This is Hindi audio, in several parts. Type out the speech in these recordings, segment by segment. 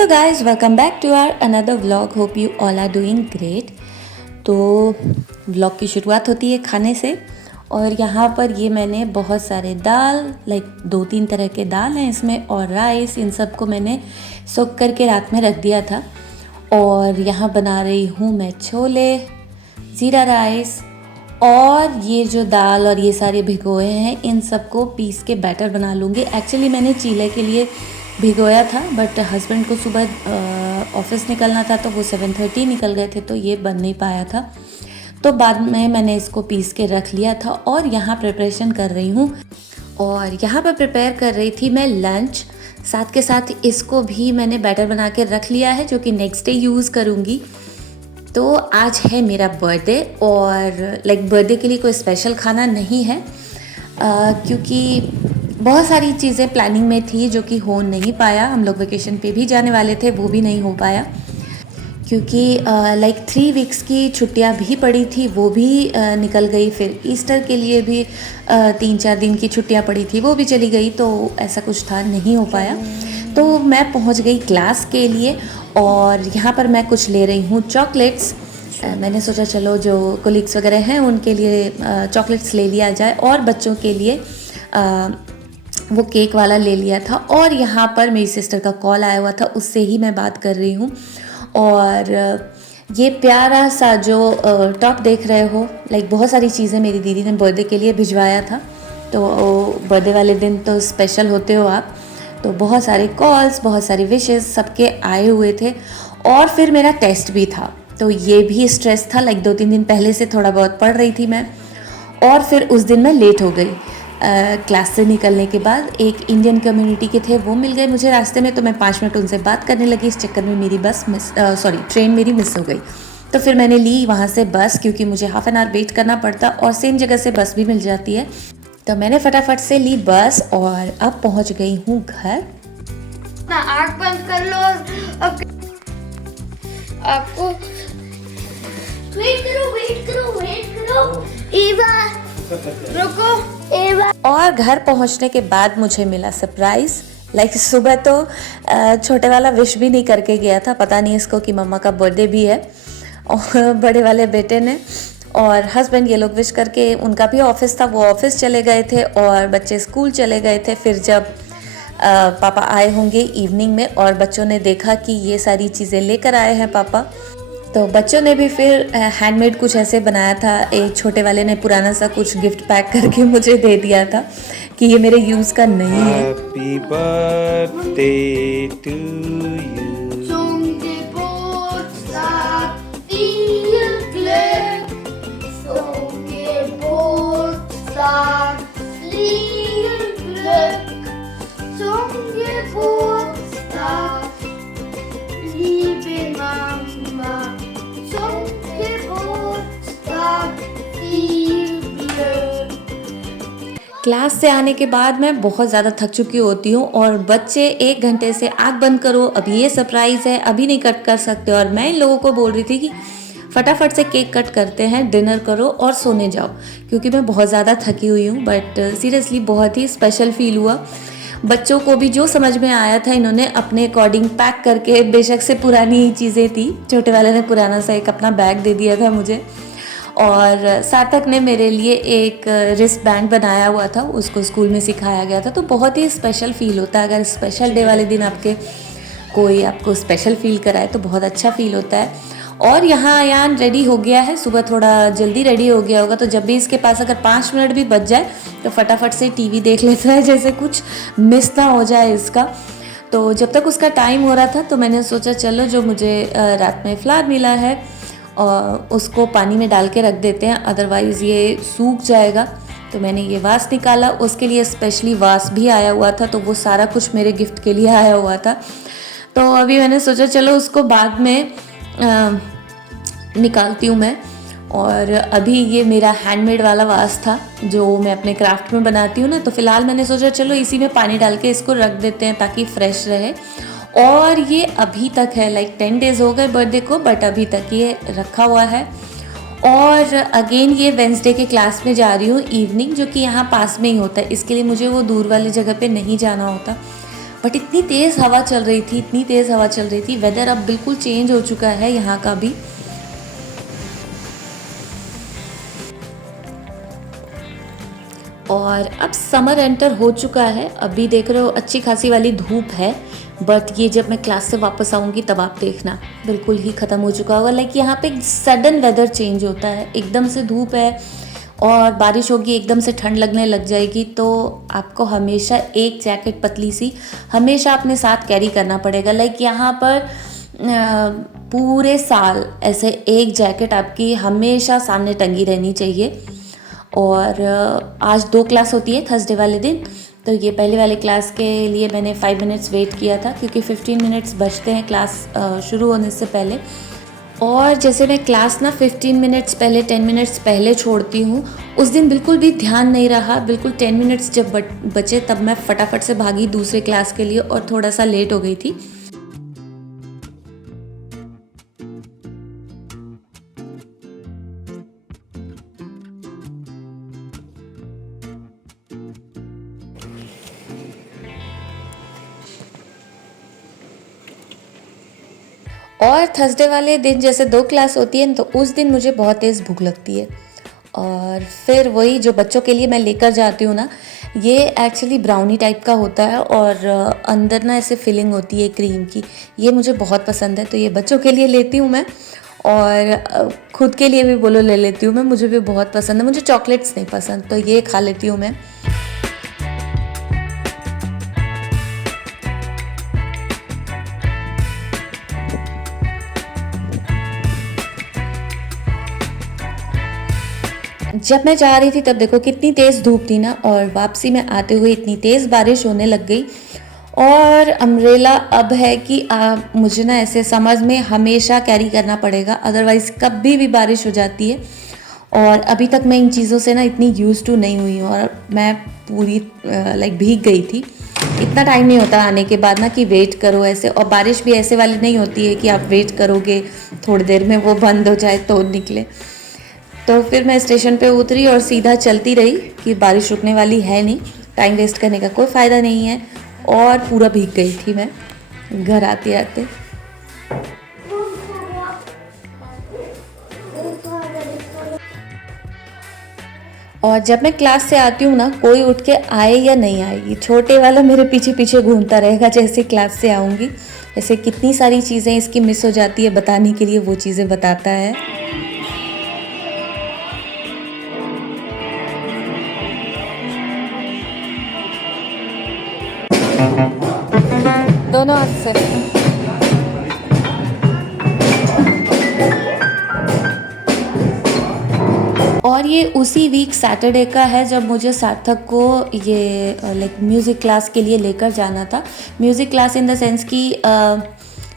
Hello guys, welcome back to our another vlog. Hope you all are doing great. तो व्लॉग की शुरुआत होती है खाने से। और यहाँ पर ये मैंने बहुत सारे दाल, लाइक 2-3 तरह के दाल हैं इसमें, और राइस, इन सब को मैंने सोक करके रात में रख दिया था। और यहाँ बना रही हूँ मैं छोले, ज़ीरा राइस, और ये जो दाल और ये सारे भिगोए हैं इन सबको पीस के बैटर बना लूँगी। एक्चुअली मैंने चीले के लिए भिगोया था, बट हस्बैंड को सुबह ऑफिस निकलना था तो वो 7:30 निकल गए थे, तो ये बन नहीं पाया था। तो बाद में मैंने इसको पीस के रख लिया था और यहाँ प्रिपरेशन कर रही हूँ। और यहाँ पर प्रिपेयर कर रही थी मैं लंच, साथ के साथ इसको भी मैंने बैटर बना के रख लिया है जो कि नेक्स्ट डे यूज़ करूँगी। तो आज है मेरा बर्थडे, और लाइक बर्थडे के लिए कोई स्पेशल खाना नहीं है, क्योंकि बहुत सारी चीज़ें प्लानिंग में थी जो कि हो नहीं पाया। हम लोग वेकेशन पे भी जाने वाले थे, वो भी नहीं हो पाया, क्योंकि लाइक 3 वीक्स की छुट्टियां भी पड़ी थी, वो भी निकल गई। फिर ईस्टर के लिए भी 3-4 दिन की छुट्टियां पड़ी थी, वो भी चली गई। तो ऐसा कुछ था, नहीं हो पाया। तो मैं पहुंच गई क्लास के लिए, और यहाँ पर मैं कुछ ले रही हूँ चॉकलेट्स। मैंने सोचा चलो जो कोलीग्स वगैरह हैं उनके लिए चॉकलेट्स ले लिया जाए, और बच्चों के लिए वो केक वाला ले लिया था। और यहाँ पर मेरी सिस्टर का कॉल आया हुआ था, उससे ही मैं बात कर रही हूँ। और ये प्यारा सा जो टॉप देख रहे हो, लाइक बहुत सारी चीज़ें मेरी दीदी ने बर्थडे के लिए भिजवाया था। तो बर्थडे वाले दिन तो स्पेशल होते हो आप, तो बहुत सारे कॉल्स, बहुत सारी विशेस सबके आए हुए थे। और फिर मेरा टेस्ट भी था, तो ये भी स्ट्रेस था। लाइक 2-3 दिन पहले से थोड़ा बहुत पढ़ रही थी मैं, और फिर उस दिन मैं लेट हो गई। क्लास से निकलने के बाद एक इंडियन कम्युनिटी के थे, वो मिल गए मुझे रास्ते में, तो मैं 5 मिनट उनसे बात करने लगी। इस चक्कर में मेरी ट्रेन मेरी मिस हो गई। तो फिर मैंने ली वहाँ से बस, क्योंकि मुझे हाफ एन आवर वेट करना पड़ता, और सेम जगह से बस भी मिल जाती है। तो मैंने फटाफट से ली बस, और अब पहुँच गई हूँ घर। आँख बंद कर लो। आपको वेट करो ईवा, रुको ईवा। और घर पहुंचने के बाद मुझे मिला सरप्राइज़। लाइक सुबह तो छोटे वाला विश भी नहीं करके गया था, पता नहीं इसको कि मम्मा का बर्थडे भी है। और बड़े वाले बेटे ने और हस्बैंड, ये लोग विश करके, उनका भी ऑफिस था, वो ऑफिस चले गए थे, और बच्चे स्कूल चले गए थे। फिर जब पापा आए होंगे इवनिंग में, और बच्चों ने देखा कि ये सारी चीज़ें लेकर आए हैं पापा, तो बच्चों ने भी फिर हैंडमेड कुछ ऐसे बनाया था। एक छोटे वाले ने पुराना सा कुछ गिफ्ट पैक करके मुझे दे दिया था कि ये मेरे यूज़ का नहीं है। Happy birthday to you. Class से आने के बाद मैं बहुत ज़्यादा थक चुकी होती हूँ, और बच्चे 1 घंटे से आँख बंद करो, अब ये सरप्राइज़ है, अभी नहीं कट कर सकते। और मैं इन लोगों को बोल रही थी कि फटाफट से केक कट करते हैं, डिनर करो और सोने जाओ, क्योंकि मैं बहुत ज़्यादा थकी हुई हूँ। बट सीरियसली बहुत ही स्पेशल फील हुआ। बच्चों को भी जो समझ में आया था इन्होंने अपने अकॉर्डिंग पैक करके, बेशक से पुरानी चीज़ें थी, छोटे वाले ने पुराना सा एक अपना बैग दे दिया था मुझे, और सार्थक ने मेरे लिए एक रिस्ट बैंड बनाया हुआ था, उसको स्कूल में सिखाया गया था। तो बहुत ही स्पेशल फील होता है, अगर स्पेशल डे वाले दिन कोई आपको स्पेशल फील कराए तो बहुत अच्छा फील होता है। और यहाँ अयान रेडी हो गया है, सुबह थोड़ा जल्दी रेडी हो गया होगा, तो जब भी इसके पास अगर 5 मिनट भी बच जाए तो फटाफट से टीवी देख लेता है, जैसे कुछ मिस ना हो जाए इसका। तो जब तक उसका टाइम हो रहा था, तो मैंने सोचा चलो जो मुझे रात में फ्लावर मिला है और उसको पानी में डाल के रख देते हैं, अदरवाइज़ ये सूख जाएगा। तो मैंने ये वास निकाला, उसके लिए स्पेशली वास भी आया हुआ था, तो वो सारा कुछ मेरे गिफ्ट के लिए आया हुआ था। तो अभी मैंने सोचा चलो उसको बाद में निकालती हूँ मैं। और अभी ये मेरा हैंडमेड वाला वास था जो मैं अपने क्राफ्ट में बनाती हूँ ना, तो फ़िलहाल मैंने सोचा चलो इसी में पानी डाल के इसको रख देते हैं ताकि फ्रेश रहे। और ये अभी तक है, लाइक 10 डेज़ हो गए बर्थडे को, बट अभी तक ये रखा हुआ है। और अगेन ये वेंसडे के क्लास में जा रही हूँ इवनिंग, जो कि यहाँ पास में ही होता है, इसके लिए मुझे वो दूर वाली जगह पे नहीं जाना होता। बट इतनी तेज़ हवा चल रही थी, इतनी तेज़ हवा चल रही थी। वेदर अब बिल्कुल चेंज हो चुका है यहाँ का भी। और अब समर एंटर हो चुका है। अभी देख रहे हो अच्छी खासी वाली धूप है, बट ये जब मैं क्लास से वापस आऊँगी तब आप देखना बिल्कुल ही ख़त्म हो चुका होगा। लाइक यहाँ पे सडन वेदर चेंज होता है, एकदम से धूप है और बारिश होगी, एकदम से ठंड लगने लग जाएगी। तो आपको हमेशा एक जैकेट पतली सी हमेशा अपने साथ कैरी करना पड़ेगा। लाइक यहाँ पर पूरे साल ऐसे एक जैकेट आपकी हमेशा सामने टंगी रहनी चाहिए। और आज 2 क्लास होती है थर्सडे वाले दिन, तो ये पहले वाले क्लास के लिए मैंने 5 मिनट्स वेट किया था क्योंकि 15 मिनट्स बचते हैं क्लास शुरू होने से पहले। और जैसे मैं क्लास ना 15 मिनट्स पहले 10 मिनट्स पहले छोड़ती हूँ, उस दिन बिल्कुल भी ध्यान नहीं रहा। बिल्कुल 10 मिनट्स जब बचे तब मैं फटाफट से भागी दूसरे क्लास के लिए और थोड़ा सा लेट हो गई थी। और थर्सडे वाले दिन जैसे 2 क्लास होती है तो उस दिन मुझे बहुत तेज़ भूख लगती है। और फिर वही जो बच्चों के लिए मैं लेकर जाती हूँ ना, ये एक्चुअली ब्राउनी टाइप का होता है और अंदर ना ऐसे फिलिंग होती है क्रीम की। ये मुझे बहुत पसंद है, तो ये बच्चों के लिए लेती हूँ मैं और खुद के लिए भी बोलो ले लेती हूँ मैं। मुझे भी बहुत पसंद है, मुझे चॉकलेट्स नहीं पसंद, तो ये खा लेती हूँ मैं। जब मैं जा रही थी तब देखो कितनी तेज़ धूप थी ना, और वापसी में आते हुए इतनी तेज़ बारिश होने लग गई। और अम्ब्रेला अब है कि मुझे ना ऐसे समर में हमेशा कैरी करना पड़ेगा, अदरवाइज़ कभी भी बारिश हो जाती है। और अभी तक मैं इन चीज़ों से ना इतनी यूज़ टू नहीं हुई हूँ और मैं पूरी लाइक भीग गई थी। इतना टाइम नहीं होता आने के बाद ना कि वेट करो ऐसे, और बारिश भी ऐसे वाली नहीं होती है कि आप वेट करोगे थोड़ी देर में वो बंद हो जाए तो निकले। तो फिर मैं स्टेशन पे उतरी और सीधा चलती रही कि बारिश रुकने वाली है नहीं, टाइम वेस्ट करने का कोई फ़ायदा नहीं है। और पूरा भीग गई थी मैं घर आते आते। और जब मैं क्लास से आती हूँ ना, कोई उठ के आए या नहीं आएगी, छोटे वाला मेरे पीछे पीछे घूमता रहेगा जैसे क्लास से आऊँगी। ऐसे कितनी सारी चीज़ें इसकी मिस हो जाती है बताने के लिए, वो चीज़ें बताता है। दोनों हाथ से। और ये उसी वीक सैटरडे का है जब मुझे सार्थक को ये लाइक म्यूज़िक क्लास के लिए लेकर जाना था। Music class in the sense कि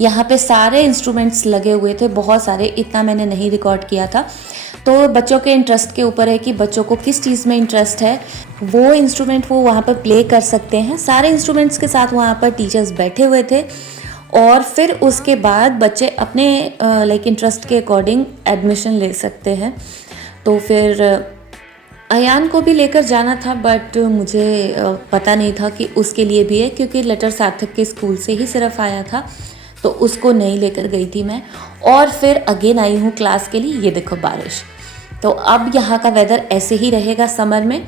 यहाँ पे सारे इंस्ट्रूमेंट्स लगे हुए थे, बहुत सारे, इतना मैंने नहीं रिकॉर्ड किया था। तो बच्चों के इंटरेस्ट के ऊपर है कि बच्चों को किस चीज़ में इंटरेस्ट है, वो इंस्ट्रूमेंट वो वहाँ पर प्ले कर सकते हैं। सारे इंस्ट्रूमेंट्स के साथ वहाँ पर टीचर्स बैठे हुए थे और फिर उसके बाद बच्चे अपने लाइक इंटरेस्ट के अकॉर्डिंग एडमिशन ले सकते हैं। तो फिर अयान को भी लेकर जाना था, बट मुझे पता नहीं था कि उसके लिए भी है, क्योंकि लेटर सार्थक के स्कूल से ही सिर्फ आया था, तो उसको नहीं लेकर गई थी मैं। और फिर अगेन आई हूँ क्लास के लिए। ये देखो बारिश। तो अब यहाँ का वेदर ऐसे ही रहेगा समर में,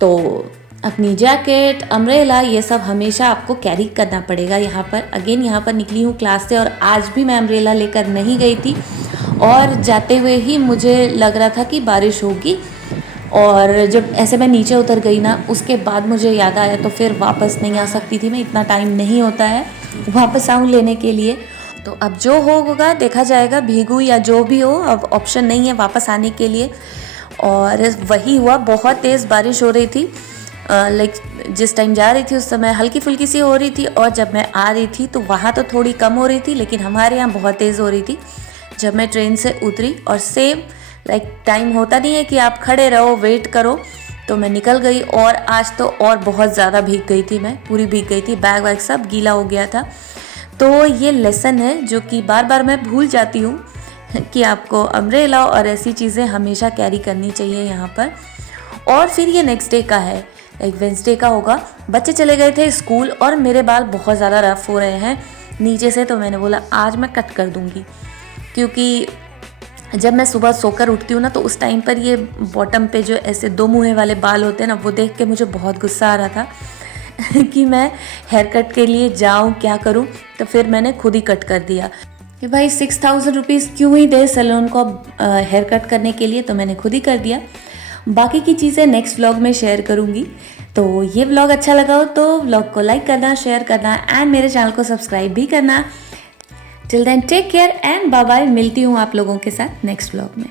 तो अपनी जैकेट, अम्ब्रेला, ये सब हमेशा आपको कैरी करना पड़ेगा। यहाँ पर अगेन यहाँ पर निकली हूँ क्लास से और आज भी मैं अम्ब्रेला लेकर नहीं गई थी, और जाते हुए ही मुझे लग रहा था कि बारिश होगी। और जब ऐसे मैं नीचे उतर गई ना, उसके बाद मुझे याद आया, तो फिर वापस नहीं आ सकती थी मैं, इतना टाइम नहीं होता है वापस आऊँ लेने के लिए। तो अब जो होगा देखा जाएगा, भीगू या जो भी हो, अब ऑप्शन नहीं है वापस आने के लिए। और वही हुआ, बहुत तेज़ बारिश हो रही थी। लाइक जिस टाइम जा रही थी उस समय हल्की फुल्की सी हो रही थी, और जब मैं आ रही थी तो वहाँ तो थोड़ी कम हो रही थी, लेकिन हमारे यहाँ बहुत तेज़ हो रही थी जब मैं ट्रेन से उतरी। और सेम लाइक टाइम होता नहीं है कि आप खड़े रहो वेट करो, तो मैं निकल गई। और आज तो और बहुत ज़्यादा भीग गई थी मैं, पूरी भीग गई थी, बैग वैग सब गीला हो गया था। तो ये लेसन है जो कि बार बार मैं भूल जाती हूँ कि आपको अम्ब्रेला और ऐसी चीज़ें हमेशा कैरी करनी चाहिए यहाँ पर। और फिर ये नेक्स्ट डे का है, लाइक वेंसडे का होगा। बच्चे चले गए थे स्कूल और मेरे बाल बहुत ज़्यादा रफ हो रहे हैं नीचे से, तो मैंने बोला आज मैं कट कर दूँगी, क्योंकि जब मैं सुबह सोकर उठती हूँ ना तो उस टाइम पर ये बॉटम पे जो ऐसे 2 मुँहे वाले बाल होते हैं ना, वो देख के मुझे बहुत गुस्सा आ रहा था कि मैं हेयर कट के लिए जाऊँ, क्या करूँ। तो फिर मैंने खुद ही कट कर दिया कि भाई 6000 रुपीज़ क्यों ही दे सैलून को हेयर कट करने के लिए, तो मैंने खुद ही कर दिया। बाकी की चीज़ें नेक्स्ट व्लॉग में शेयर करूँगी। तो ये व्लॉग अच्छा लगा हो तो व्लॉग को लाइक करना, शेयर करना एंड मेरे चैनल को सब्सक्राइब भी करना। Till then take care and bye bye. मिलती हूँ आप लोगों के साथ नेक्स्ट व्लॉग में।